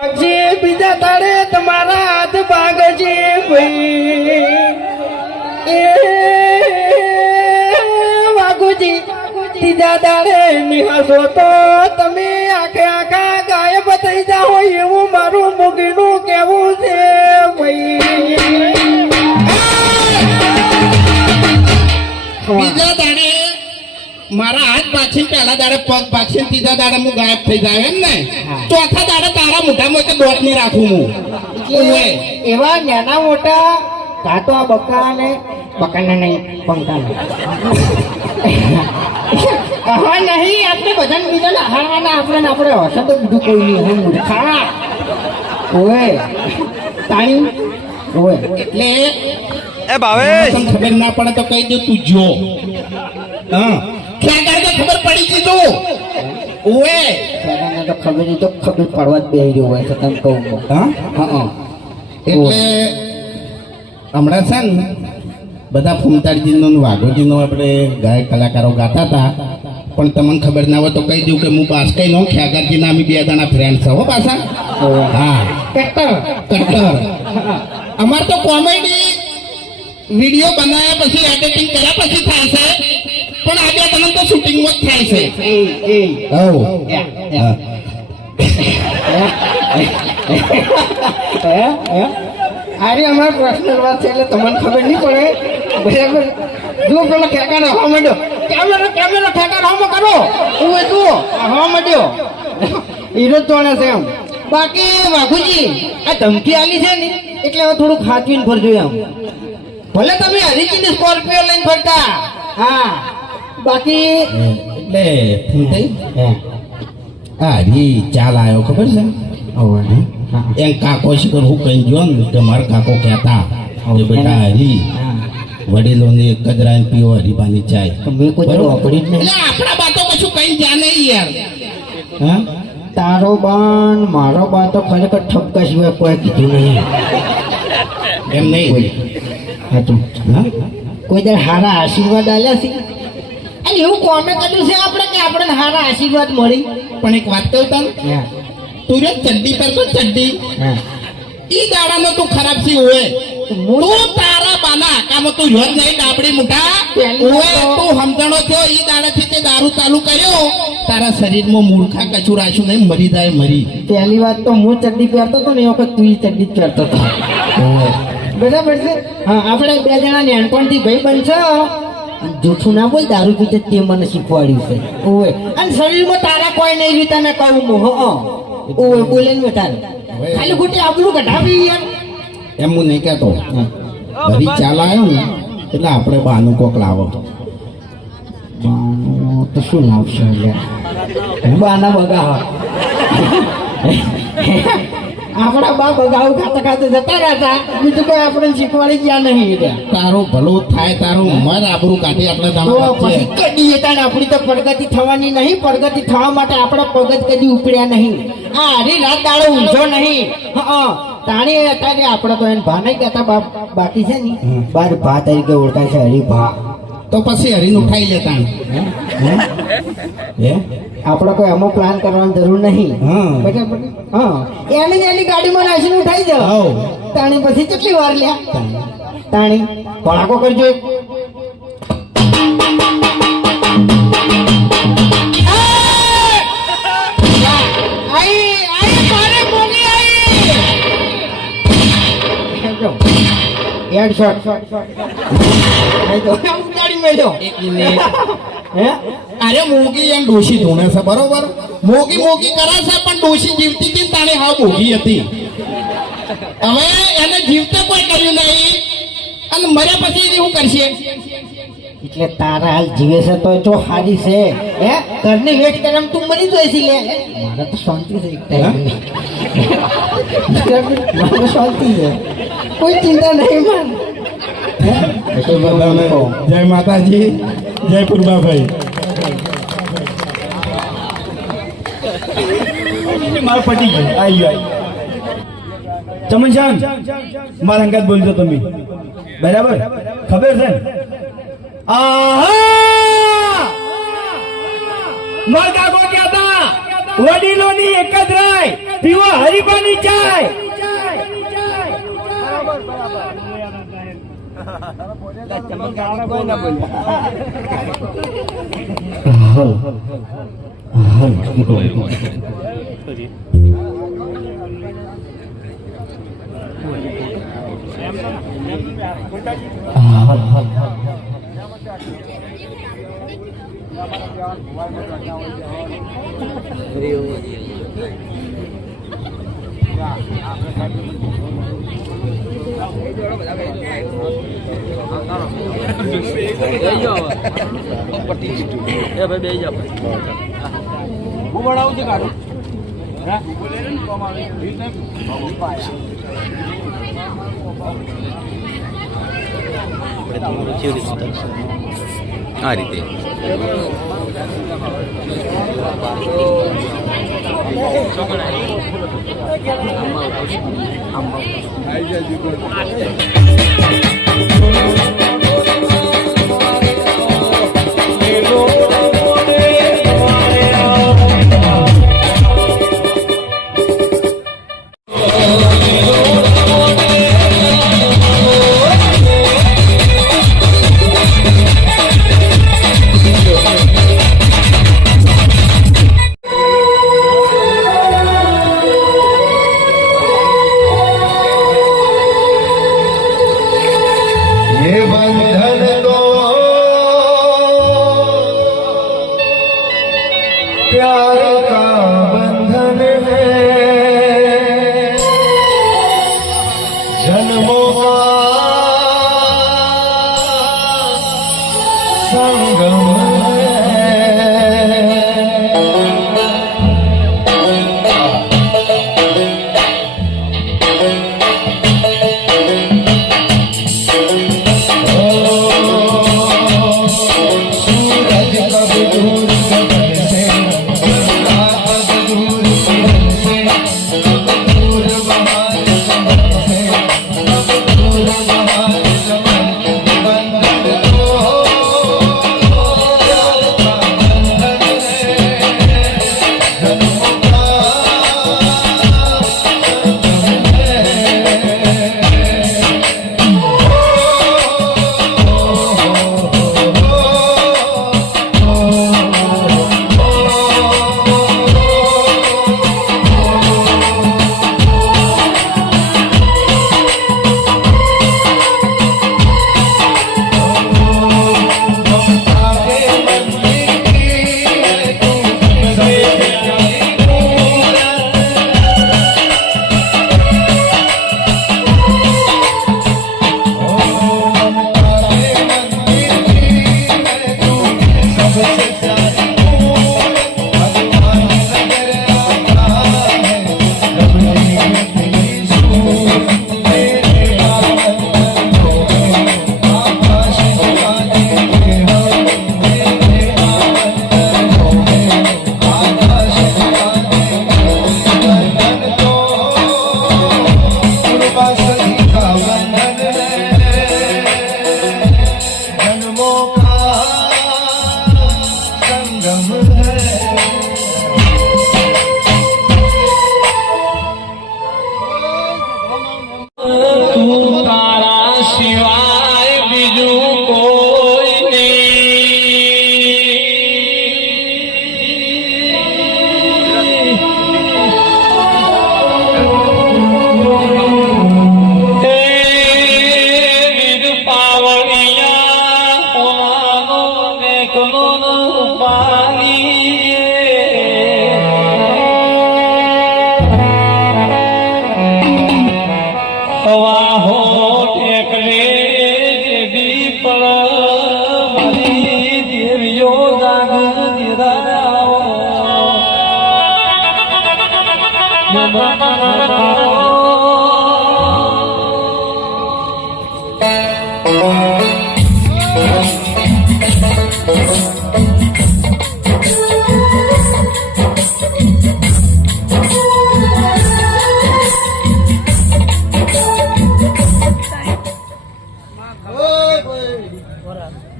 જે બીજા તારે તમારા હાથ ભાગજે ભાઈ એ વાઘુજી ત્રીજા દાડે નિહાળો તો તમે આખે આખા ગાયબ થઈ જાઓ એવું મારું મુગીનું કેવું છે ભાઈ. બીજા દાડે મારા હાથ પાછી પહેલા દાડે પગ પાછી ત્રીજા દાડે હું ગાયબ થઈ જાય એમ ને ચોથા દાડે તારા મોઢામાં કે દોટ નહીં રાખું હું એવા નાના મોટા કાતો આ બકાને નહીં પંખાને હા નહીં આપણે બધાને બીજાને હારવાના આપણે હશે તો બીજું કોઈ નહીં હું મૂર્ખા ઓએ તાણી ઓએ એટલે એ ભાવે ખબર ના પડે તો કહી દે તું જો હા ક્યાં તો ખબર પડી ગઈ તું ઓએ તો ખબર નહીં તો ખબર પડવા જ બેહી રહ્યો હોય તો તમે કહું હા હા એટલે હમણાં છે ને બધા ફૂમતાળજીનો વાઘોજીનો આપણે ગાયક કલાકારો ગાતા હતા પણ તમને ખબર ના હોય તો કહી દઉં કે હું બાસ્કાઈ નો ખ્યાગારજીના અમે બે જણા ફ્રેન્ડ છે હો પાછા હા કટ્ટર અમાર તો કોમેડી વિડીયો બનાવ્યા પછી એડિટિંગ કર્યા પછી થાય છે પણ આ બે જણા તો શૂટિંગમાં જ થાય છે અરે અમારે પર્સનલ વાત છે એટલે તમને ખબર નહીં પડે બરાબર. જો પેલો ખેકાનો હવા માંડ્યો કેમેરા ખેકાનો હવામાં કરો હું એ તું હવા માંડ્યો હીરો જ તોડે છે એમ. બાકી વાઘુજી આ ધમકી આલી છે ને એટલે હવે થોડું ખાચવીને ફરજો એમ. ભલે તમે હરીચીની સ્કોર્પિયો લઈને ફરતા હા બાકી એટલે ફૂમતાઈ હા હરી ચાલ આવ્યો ખબર છે એમ કાકો શીખર હું કઈ જો ને કે મારા કાકો કહેતા કે બેટા હરી વડીલોને કદરાને પીવો હરીબાની ચાય આપણા બાતો કશું કઈ જ્યાં નહીં યાર હા તારો બાન મારો બા તો ખરેખર ઠપકા સિવાય કોઈ કીધું નહીં એમ નહીં હતું હા કોઈ દર હારા આશીર્વાદ આલ્યા છે અને એવું કોમે કર્યું છે આપણે કે આપણને હારા આશીર્વાદ મળી. પણ એક વાત કહું તને તું રે ચડ્ડી પર તો ચડ્ડી ઈ દાડામાં તું ખરાબ સી હોય તું તારા બાના આકામાં તું રોજ નહીં ડાબડી મુઠા ઓય તું સમજણો થયો ઈ દાડાથી તે દારૂ ચાલુ કર્યો તારા શરીરમાં મૂર્ખા કચું રાખ્યું નહીં મરી જાય મરી. પહેલી વાત તો હું ચડ્ડી પહેરતો હતો ને એ વખત તું ચડ્ડી જ પહેરતો હતો બરાબર છે. હા આપણે બે જણા નાનપણથી ભાઈ બનશો જૂઠું ના બોલ દારૂ પીતે તે મને શીખવાડ્યું છે ઓય અને શરીરમાં તારા કોઈ નહીં રહ્યું તને કહું હું ઓય બોલે ને તારે ખાલી ખોટી આપણું કઢાવી યાર એમ હું નહીં કહેતો ઘરી ચાલ આવ્યો ને એટલે આપણે બાનું કોક લાવો બાનું તો શું લાવશે બાના બગા આપણા બા બગાવું ખાતા ખાતા જતા રહેતા બીજું કોઈ આપણે શીખવાડી ગયા નહીં. તારું ભલું થાય તારું મર આબરૂ કાઢી આપણે કદી તાણે આપણી તો પ્રગતિ થવાની નહીં. પ્રગતિ થવા માટે આપણે પગત કદી ઉપડ્યા નહીં. આ હરી રાત દાડો ઊંઝો નહીં. તાણી અત્યારે આપણે તો એને ભા નહીં કહેતા બાકી છે ને બાર ભા તરીકે ઓળખાય છે હરિભા. તો પછી હરીને ઉઠાઈ લેતા આપણે કોઈ અમુક પ્લાન કરવાની જરૂર નહીં. બરાબર હા એને એની ગાડીમાં નાખીને ઉઠાઈ જાવ તાણી પછી કેટલી વાર લ્યા તાણી ભડાકો કરજો. અરે મોગી એમ ડોશી ધૂણે છે બરોબર મોગી કરે છે પણ ડોશી જીવતી હતી તાણે હાવ મોગી હતી. હવે એને જીવતે કોઈ કર્યું નહીં અને મર્યા પછી શું કરશે. એટલે તારા હાલ જીવે છે તો જો હારી છે હે ઘરની વેટ કરમ તું મરી જોઈશી લે મારે તો શાંતિ છે મારે શાંતિ છે કોઈ ચિંતા નહીં માન. જય માતાજી જય પુરબાભાઈ. મારું પટી ગયું આવી ચમનશાન મારા અંગાત બોલજો તમે બરાબર ખબર છે આહા મારા કાકો કહેતા વડીલોની એક જ રાય પીવો હરીફાની ચાય. આ રીતે ये बंधन तो प्यार का बंधन है, जन्मों का संगम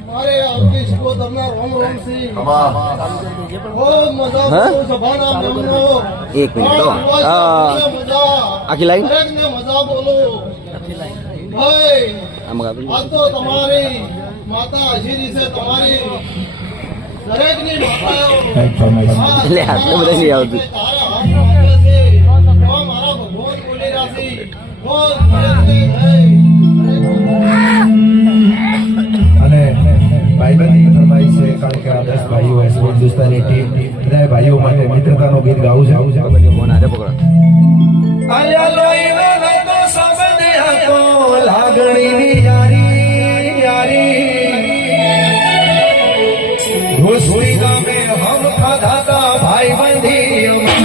મારે આર્ટિસ્ટ કો તમને રોમ રોમ સી હા? એક મિનિટ તો આખી લાઈન આમાં કાપી લો. તમારી માતા હજીરી છે તમારી દરેકની માતાઓ એટલે આટલું બધું નહીં આવતું. તારા હાથમાં છે મારા ભગવાન બોલી રહ્યા છે બોલ અને ભાઈબંધી ફરમાઈ છે કારણ કે આ 10 ભાઈઓ એસવી હિન્દુસ્તાની ટીમ બધા ભાઈઓ માટે મિત્રતાનું ગીત ગાવું છે ફોન હાથે પકડો. લાગણીની યારી યારી ઘોસડી ગામે હમ ખાધા ભાઈબંધી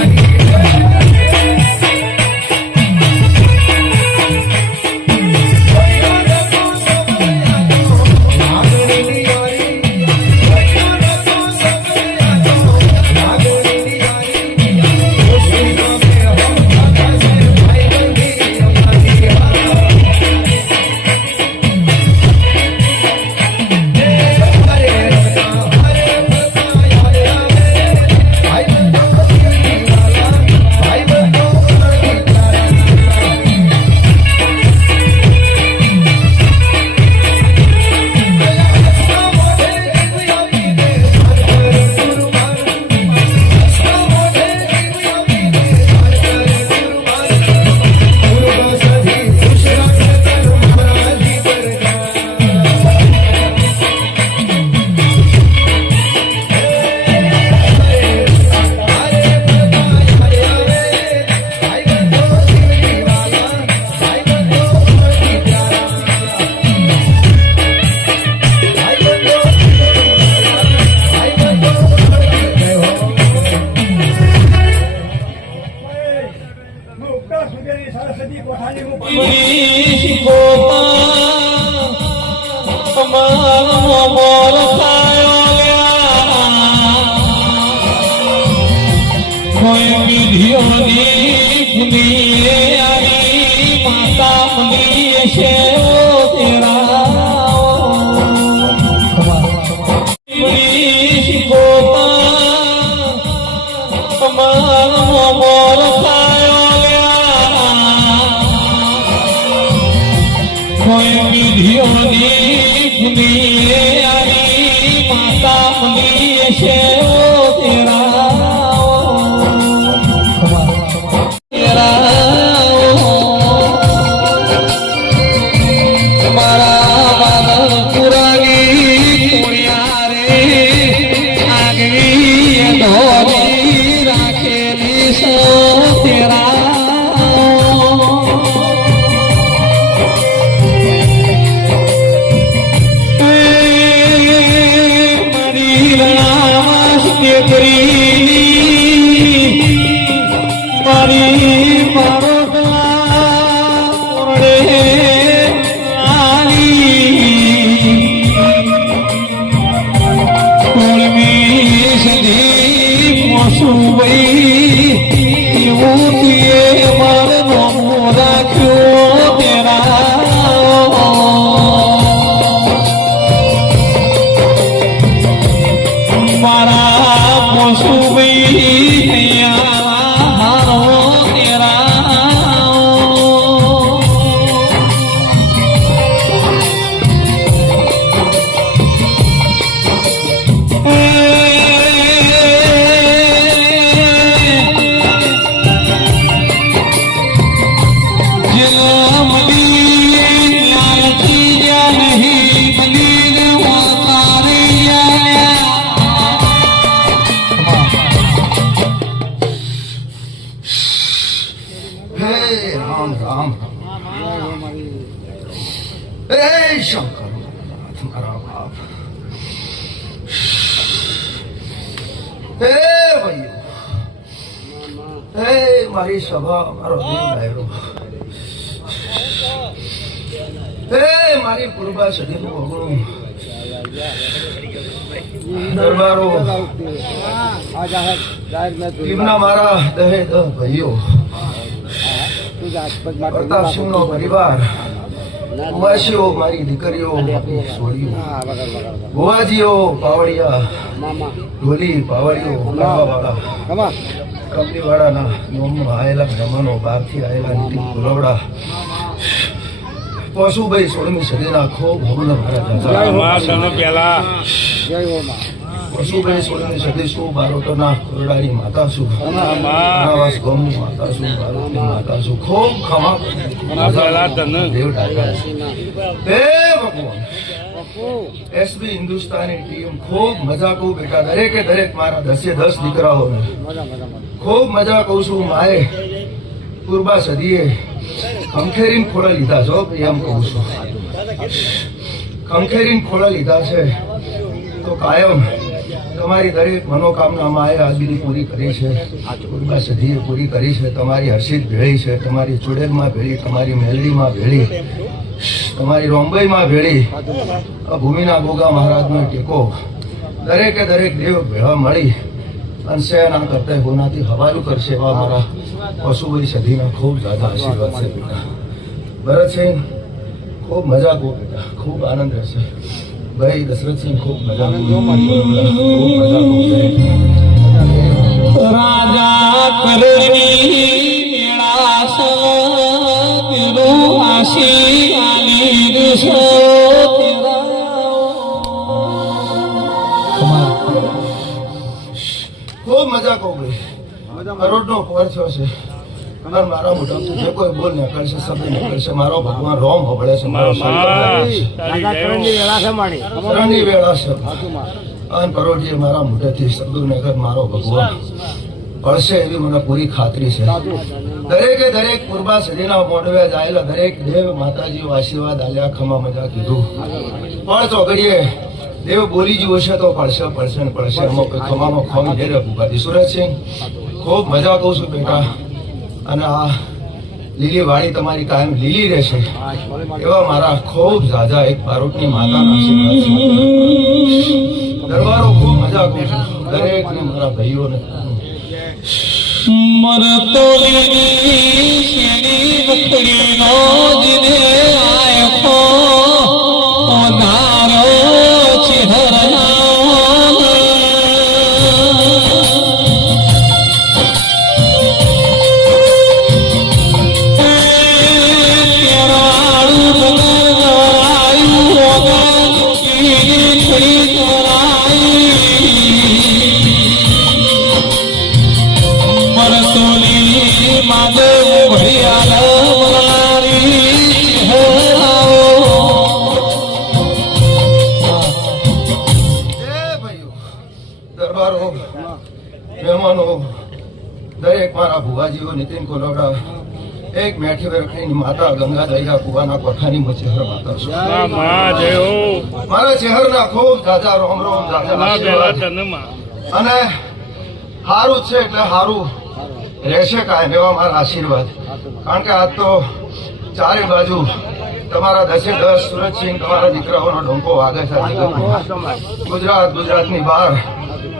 અમારી મારી સભા મારો દિલ ડાયરો હે મારી પૂર્વા સદીનું ઓગણું દરબારો ટીમના મારા દહે દહ ભાઈઓ પ્રતાપસિંહનો પરિવાર કુવાસીઓ મારી દીકરીઓ મારી છોડીઓ ગોવાજીઓ પાવડિયા ઢોલી પાવડીઓ વાળા કંપનીવાળાના નોમમાં આવેલા બ્રાહ્મણો બહારથી આવેલા નીતિ પુરવડા પશુભાઈ 16મી સદીના ખૂબ હમલો મારા પશુભાઈ 16મી સદી શું બારોટોના કોરડાની માતા શું આવાસ ગોમની માતા શું બારોટની માતા શું ખૂબ ખમા દેવ ડાકા હે ભગવાન એસબી હિન્દુસ્તાની ટીમ ખૂબ મજા કહું બેટા દરેકે દરેક મારા 10 દીકરાઓને ખૂબ મજા કહું છું માએ પૂર્વા સદીએ ખંખેરીને ખોળા લીધા છો એમ કહું છું ખંખેરીને ખોળા લીધા છે તો કાયમ તમારી દરેક મનોકામના માએ આજની પૂરી કરી છે પૂર્વા સદીએ પૂરી કરી છે તમારી હર્ષિત ભેળી છે તમારી ચુડેલમાં ભેળી તમારી મેલડીમાં ભેળી તમારી રોંબઈમાં ભેળી આ ભૂમિના ગોગા મહારાજનો ટેકો દરેકે દરેક દેવ ભેળા મળી અને સેના કરતા હોનાથી હવાલું કરશે એવા મારા પશુભાઈ સદીના ખૂબ જ્યાદા આશીર્વાદ છે બેટા ભરતસિંહ ખૂબ મજા કહો બેટા ખૂબ આનંદ રહેશે ભાઈ દશરથસિંહ ખૂબ મજા ખૂબ મજા કહો રાજા કરણી મેળાસ પેલો આશી આલી દેશો ખૂબ મજા કહું ભાઈ કરોડનો પોર થયો છે અને મારા મોટા જે કોઈ બોલ નીકળશે શબ્દ નીકળશે મારો ભગવાન રોમ હોબળે છે મારો શરણની વેળા છે અને કરોડજી મારા મોઢેથી શબ્દ નગર મારો ભગવાન પડશે એવી મને પૂરી ખાતરી છે દરેકે દરેક પૂર્વા સદીના મોઢવે જાયેલા દરેક દેવ માતાજીઓ આશીર્વાદ આલ્યા ખમા મજા કીધું પણ ચોગડીએ દેવ બોલી ગયું હશે તો પડશે પડશે ને પડશે અમુક ખમામાં ખોમ ઘેરે ભૂપાતી સુરજસિંહ ખૂબ મજા કહું છું બેટા અને આ લીલી વાળી તમારી કાયમ લીલી રહેશે એવા મારા ખૂબ ઝાઝા એક બારોટની માતાના આશીર્વાદ છે દરબારો ખૂબ મજા કહું છું દરેકને મારા ભાઈઓને મરતોલીની શેરી બકડીનો જીને આયખો ઓનારો ચહેરા દરબારો મહેમાનો દરેક મારા ભુવાજીઓ નીતિન કોલોડા એક મેઠી રખડીની માતા ગંગા દરિયા કુવાના કોઠાની ચહેર માતા છું મારા ચહેરના ખૂબ જાજા રોમ રોમ અને હારું છે એટલે હારું રહેશે કાયમ એવા મારા આશીર્વાદ કારણ કે આજ તો ચારે બાજુ તમારા 10 સુરજસિંહ તમારા દીકરાઓનો ડંકો વાગે છે ગુજરાતની બહાર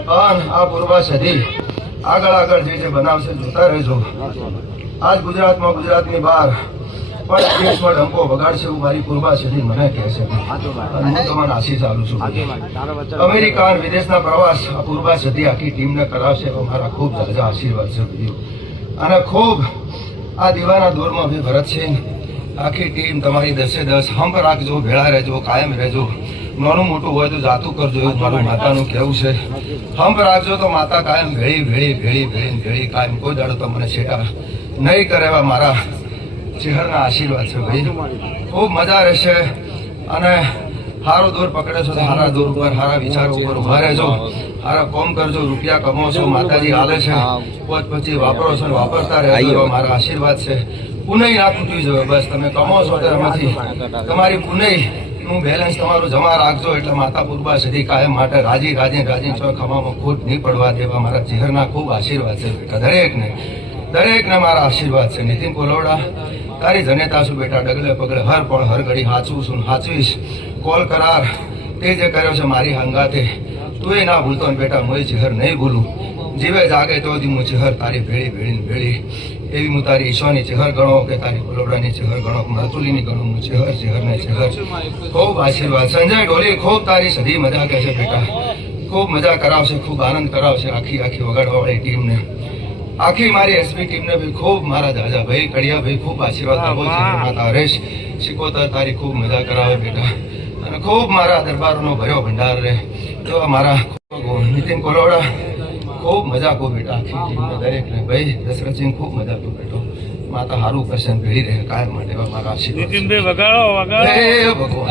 અને આ પૂર્વા સદી આગળ જે બનાવશે જોતા રહેજો આજ ગુજરાતની બહાર પણ દેશમાં ડંકો વગાડશે એવું મારી પૂર્વા સદી મને કહે છે અને હું તમને આશીષ આપું છું અમેરિકા અને વિદેશના પ્રવાસ આ પૂર્વા સદી આખી ટીમને કરાવશે એવા મારા ખૂબ જાજા આશીર્વાદ છે ભાઈઓ અને ખૂબ આ દીવાના દોરમાં ભાઈ ભરતસિંહ આખી ટીમ તમારી 10 હંપ રાખજો ભેળા રહેજો કાયમ રહેજો નાનું મોટું હોય તો જાતું કરજો એવું મારું માતાનું કહેવું છે હંપ રાખજો તો માતા કાયમ ભેળી કાયમ કોઈ દાડો તો મને છેટા નહીં કરે એવા મારા ચહેરના આશીર્વાદ છે ભાઈ ખૂબ મજા રહેશે અને સારો દોર પકડે છો તો સારા દોર ઉપર સારા વિચારો ઉપર ઉભા રહેજો સારા કોમ કરજો રૂપિયા કમાવો છો માતાજી હાલે છે પછી વાપરો છો વાપરતા રહેજો એવા મારા આશીર્વાદ છે પુનઃ ના તૂટી જાય બસ તમે કમાવો છો તેમાંથી તમારી પુનઃ નું બેલેન્સ તમારું જમા રાખજો એટલે માતા પૂર્વા સદી કાયમ માટે રાજી છો ખમામાં ખોટ નહીં પડવા દેવા મારા ચહેરના ખૂબ આશીર્વાદ છે બેટા દરેકને મારા આશીર્વાદ છે નીતિન કોલોડા તારી જનેતા છું બેટા ડગલે પગલે હર પળ હર ઘડી હાચું છું હાચવીશ કોલ કરાર તે જે કર્યો છે મારી હંગાતે તું એ ના ભૂલતો ને બેટા મોય ચહેર નહીં ભૂલું જીવે જાગે તો હું ચહેર તારી ભેળી એવી હું તારી ઈશ્વરની ચહેર ગણો કે તારી કલોડાની ચહેર ગણો માતુલીની ગણો હું ચહેર ને ચહેર ખૂબ આશીર્વાદ. સંજય ઢોલી ખૂબ તારી સધી મજા કહે છે બેટા, ખૂબ મજા કરાવશે, ખૂબ આનંદ કરાવશે આખી વગાડવાવાળી ટીમને, આખી મારી એસપી ટીમને બી ખૂબ, મારા દાદાભાઈ કડિયાભાઈ ખૂબ આશીર્વાદ આપો છે. માતા હરેશ શિકોતર તારી ખૂબ મજા કરાવે બેટા, અને ખૂબ મારા દરબારનો ભર્યો ભંડાર રહે. એવા મારા નીતિન કોલોડા ખૂબ મજા કો બેટા, આખી ટીમને દરેક ને ભાઈ દશરથસિંહ ખૂબ મજા કો બેટો. માતા હારું પ્રસન્ન ભેળી રહે કાયમ માટે, એવા મારા આશીર્વાદ. હે ભગવાન.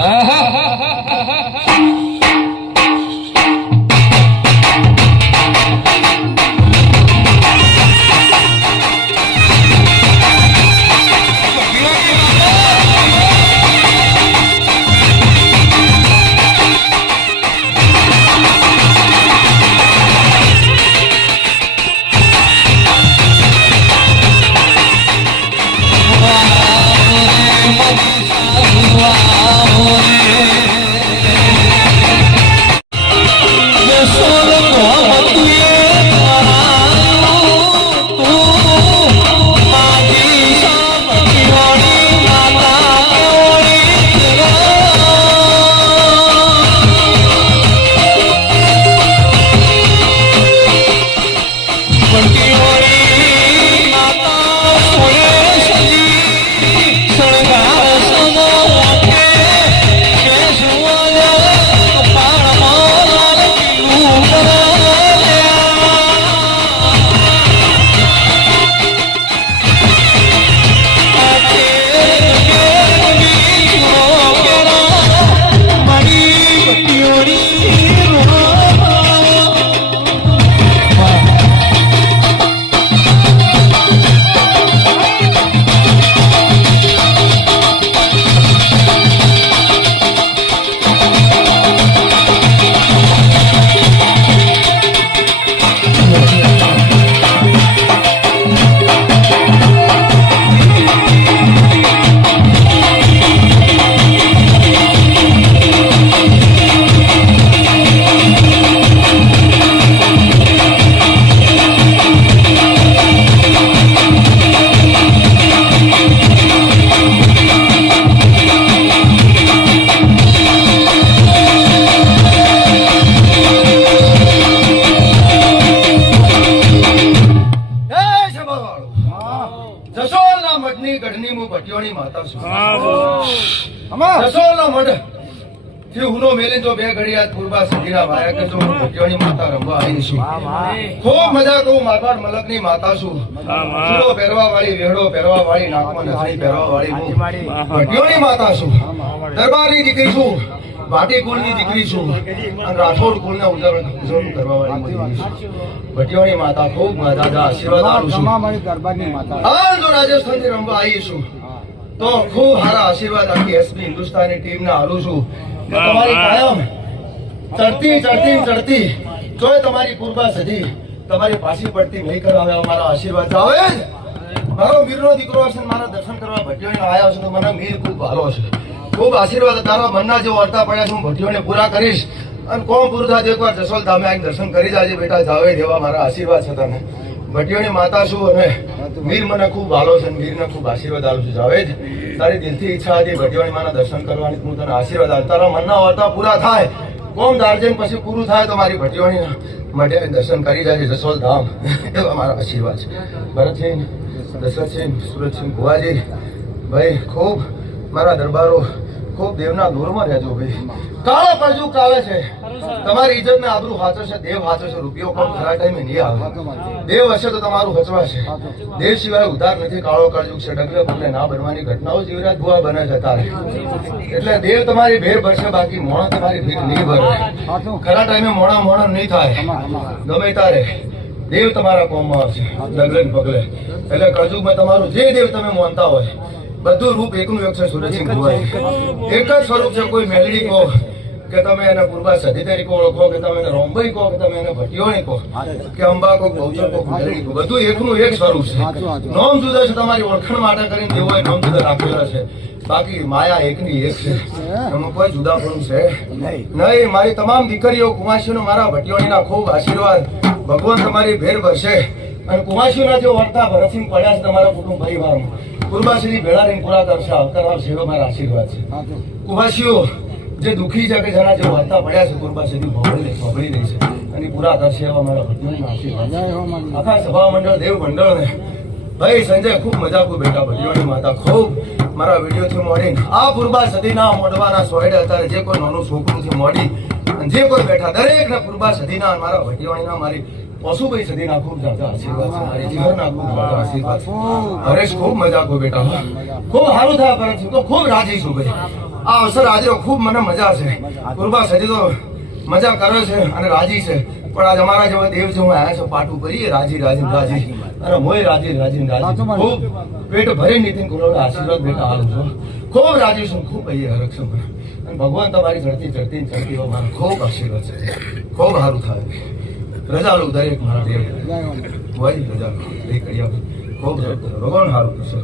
જસોલના મઠની ગઢની હું ભટિયોની માતા છું. જસોલના મઠ થી હુનો મેલી જો બે ઘડિયા પૂર્વા સધીના વાયા કે જો હું ભટિયોની માતા રમવા આવી છું. ખૂબ મજા કહું, મારવાડ મલકની માતા છું. ચૂડો પહેરવા વાળી, વેહડો પહેરવા વાળી, નાકમાં નથણી પહેરવા વાળી હું ભટિયોની માતા છું. દરબારની દીકરી છું, ભાટી કુળની દીકરી છું, અને રાઠોડ કુળને ઉજવણી કરવા વાળી ભટિયોની માતા. ખૂબ દાદા આશીર્વાદ આપું છું. હાલ જો રાજસ્થાનથી રમવા આવી છું તો ખૂબ સારા આશીર્વાદ આખી એસપી હિન્દુસ્તાની ટીમને આલું છું કે તમારી કાયમ ચડતી જોઈ તમારી પૂર્વા સધી તમારી પાછી પડતી નહીં કરાવે અમારા આશીર્વાદ આવે. મારો વીરનો દીકરો હશે, મારા દર્શન કરવા ભટિયોને આવ્યા છે તો મને મીર ખૂબ ભાલો છે. ખૂબ આશીર્વાદ તારા મનના જે વર્તા પડ્યા છે હું ભટિયોને પૂરા કરીશ, અને કોમ પૂરું થાય એકવાર જસોલ ધામે આવીને દર્શન કરી જાજે બેટા. જાવે દેવા મારા આશીર્વાદ છે તને. ભટિયોની માતા છું અને મીર મને ખૂબ ભાલો છે, મીરને ખૂબ આશીર્વાદ આલું છું. જાવેદ તારી દિલથી ઈચ્છા હતી ભટિયોની માના દર્શન કરવાની, હું તને આશીર્વાદ આલું. તારા મનના વર્તા પૂરા થાય, કોમ દાર્જન પછી પૂરું થાય તો મારી ભટિયોની માટે દર્શન કરી જાજે જસોલ ધામ, એવા મારા આશીર્વાદ છે. ભરતસિંહ, દશરથસિંહ, સુરતસિંહ, ભુવાજી ભાઈ ખૂબ મારા દરબારો ખૂબ દેવના દૂરમાં રહેજો ભાઈ. કાળો કળજુગ ચાલે છે, તમારી ઇજ્જત ને આબરૂ હાચો છે, દેવ હાચો છે. રૂપિયો પણ ખરા ટાઈમે નહીં આવે. દેવ હશે તો તમારું હચવાશે. દેવ સિવાય ઉધાર નથી. કાળો કળજુગ છે, ડગલે પગલે ના બનવાની ઘટનાઓ જીવરાજ ભુવા બને છે તારે. એટલે દેવ તમારી ભેર ભરશે, બાકી મોણા તમારી ભેર નહીં ભરે. ખરા ટાઈમે મોણા નહીં થાય ગમે તારે. દેવ તમારા કોમમાં આવશે ડગલે પગલે. એટલે કળજુગમાં તમારું જે દેવ તમે માનતા હોય બધું રૂપ એકનું એક છે. સુરતસિંહ ભુવાઈ એક જ સ્વરૂપ છે. કોઈ મેલડી કહો કે તમે એને પૂર્વા સધી તરીકે ઓળખો, કે તમે એને રોમભાઈ કહો, કે તમે એને ભટિયોણી કહો, કે અંબા કહો, બહુચર કહો, મેલડી કહો, બધું એકનું એક સ્વરૂપ છે. નોમ જુદા છે, તમારી ઓળખાણ માટે કરીને દેવોએ નોમ જુદા રાખેલા છે. બાકી માયા એકની એક છે, એમાં કોઈ જુદાપણું છે નહીં. મારી તમામ દીકરીઓ કુમાસીઓનો મારા ભટિયોણીના ખૂબ આશીર્વાદ. ભગવાન તમારી ભેર ભરશે. અને કુમાશીઓના જે વર્તા ભરતસિંહ પડ્યા છે તમારા કુટુંબ પરિવારમાં કુરબાશ્રી ભેળા રહીને પૂરા કરશે આવશે એવો મારા આશીર્વાદ છે કુમાશીઓ જે દુઃખી છે કે જેના જે વર્તા પડ્યા છે કુરબાશ્રી ભોગળી રહી છે અને પૂરા કરશે એવા મારા ભગવાનના આશીર્વાદ છે. આખા સભા મંડળ દેવ મંડળને ભાઈ સંજય ખૂબ મજા ખૂબ બેટા ભગવાનની માતા ખૂબ મારા વિડીયોથી મોડીને આ પૂર્વા સદીના મોડવાના સોયડે અત્યારે જે કોઈ નાનું છોકરું છે મોડી અને જે કોઈ બેઠા દરેકને પૂર્વા સદીના મારા ભટિયાણીના મારી પશુભાઈ સદીના ખૂબ જાજા આશીર્વાદ છે મારી જીવનના ખૂબ જાજા આશીર્વાદ છે. હરેશ ખૂબ મજા ખૂબ બેટા ખૂબ સારું થયા પરત તો ખૂબ રાજી છું ભાઈ આ અવસર આજે ખૂબ મને મજા છે પૂર્વા સદી તો મજા કરે છે અને રાજી છે પણ આજ અમારા જેવા દેવ છે હું આયા છે પાટું કરીએ રાજી રાજી રાજી અને મોય રાજી રાજી રાજી ખૂબ પેટ ભરી નીતિન કુલોડા આશીર્વાદ બેટા આલું છું ખૂબ રાજી છું ખૂબ ભાઈ હરક છું અને ભગવાન તમારી ચડતી મારો ખૂબ આશીર્વાદ છે ખૂબ સારું થાય રજા લો દરેક મારા દેવ હોય રજા લો એ કરી આપો ખૂબ ભગવાન સારું કરશે